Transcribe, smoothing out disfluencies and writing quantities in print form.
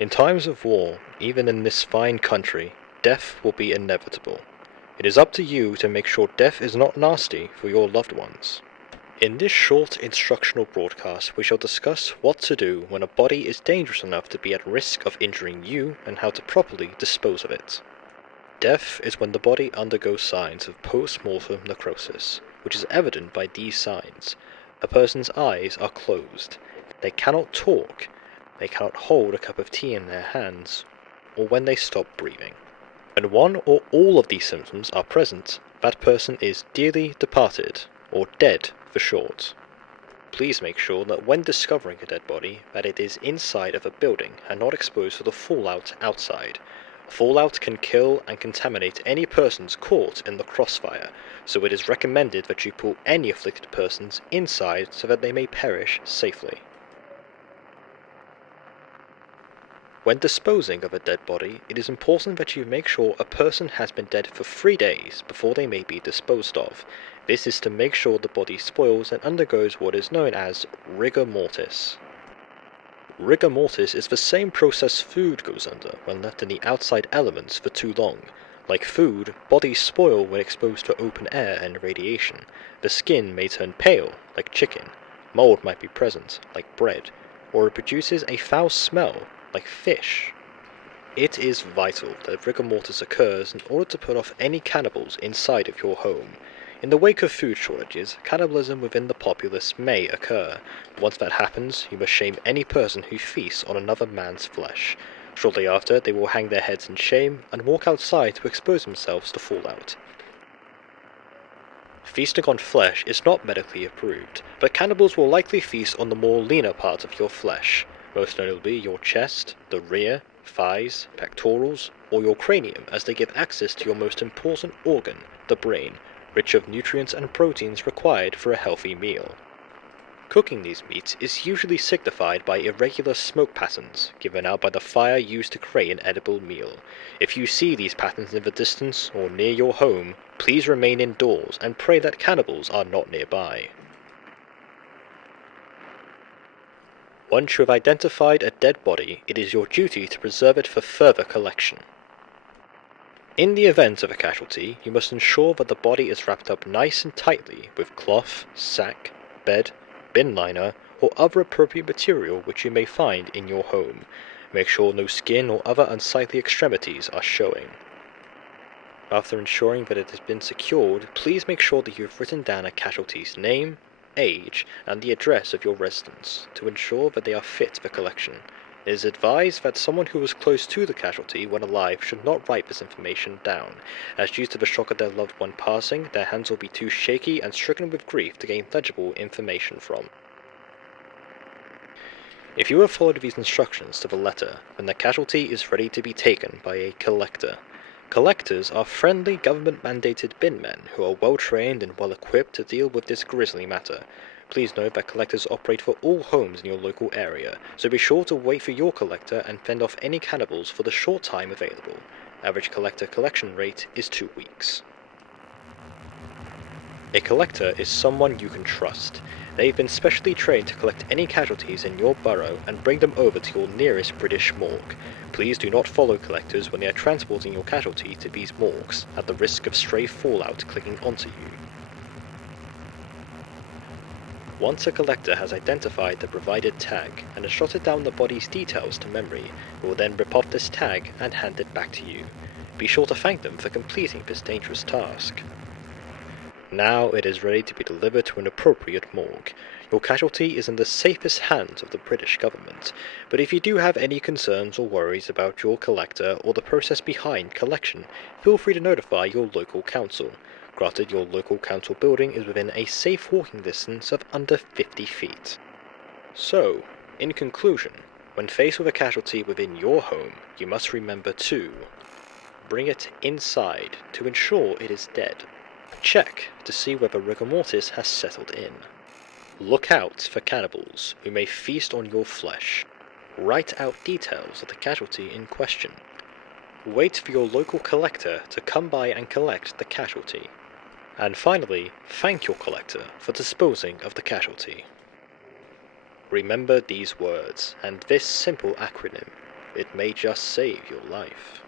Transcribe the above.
In times of war, even in this fine country, death will be inevitable. It is up to you to make sure death is not nasty for your loved ones. In this short instructional broadcast, we shall discuss what to do when a body is dangerous enough to be at risk of injuring you and how to properly dispose of it. Death is when the body undergoes signs of post-mortem necrosis, which is evident by these signs. A person's eyes are closed, they cannot talk, they cannot hold a cup of tea in their hands, or when they stop breathing. When one or all of these symptoms are present, that person is dearly departed, or dead for short. Please make sure that when discovering a dead body, that it is inside of a building and not exposed to the fallout outside. Fallout can kill and contaminate any persons caught in the crossfire, so it is recommended that you pull any afflicted persons inside so that they may perish safely. When disposing of a dead body, it is important that you make sure a person has been dead for 3 days before they may be disposed of. This is to make sure the body spoils and undergoes what is known as rigor mortis. Rigor mortis is the same process food goes under when left in the outside elements for too long. Like food, bodies spoil when exposed to open air and radiation. The skin may turn pale, like chicken. Mold might be present, like bread, or it produces a foul smell, like fish. It is vital that rigor mortis occurs in order to put off any cannibals inside of your home. In the wake of food shortages, cannibalism within the populace may occur. Once that happens, you must shame any person who feasts on another man's flesh. Shortly after, they will hang their heads in shame and walk outside to expose themselves to fallout. Feasting on flesh is not medically approved, but cannibals will likely feast on the more leaner parts of your flesh, most notably your chest, the rear, thighs, pectorals, or your cranium, as they give access to your most important organ, the brain, rich of nutrients and proteins required for a healthy meal. Cooking these meats is usually signified by irregular smoke patterns given out by the fire used to create an edible meal. If you see these patterns in the distance or near your home, please remain indoors and pray that cannibals are not nearby. Once you have identified a dead body, it is your duty to preserve it for further collection. In the event of a casualty, you must ensure that the body is wrapped up nice and tightly with cloth, sack, bed, bin liner, or other appropriate material which you may find in your home. Make sure no skin or other unsightly extremities are showing. After ensuring that it has been secured, please make sure that you have written down a casualty's name, age, and the address of your residence to ensure that they are fit for collection. It is advised that someone who was close to the casualty when alive should not write this information down, as due to the shock of their loved one passing, their hands will be too shaky and stricken with grief to gain legible information from. If you have followed these instructions to the letter, then the casualty is ready to be taken by a collector. Collectors are friendly government-mandated bin men who are well-trained and well-equipped to deal with this grisly matter. Please note that collectors operate for all homes in your local area, so be sure to wait for your collector and fend off any cannibals for the short time available. Average collector collection rate is 2 weeks. A collector is someone you can trust. They've been specially trained to collect any casualties in your borough and bring them over to your nearest British morgue. Please do not follow collectors when they are transporting your casualty to these morgues, at the risk of stray fallout clicking onto you. Once a collector has identified the provided tag and has jotted down the body's details to memory, he will then rip off this tag and hand it back to you. Be sure to thank them for completing this dangerous task. Now it is ready to be delivered to an appropriate morgue. Your casualty is in the safest hands of the British government, but if you do have any concerns or worries about your collector or the process behind collection, feel free to notify your local council. Granted, your local council building is within a safe walking distance of under 50 feet. So, in conclusion, when faced with a casualty within your home, you must remember to bring it inside to ensure it is dead. Check to see whether rigor mortis has settled in. Look out for cannibals who may feast on your flesh. Write out details of the casualty in question. Wait for your local collector to come by and collect the casualty. And finally, thank your collector for disposing of the casualty. Remember these words and this simple acronym. It may just save your life.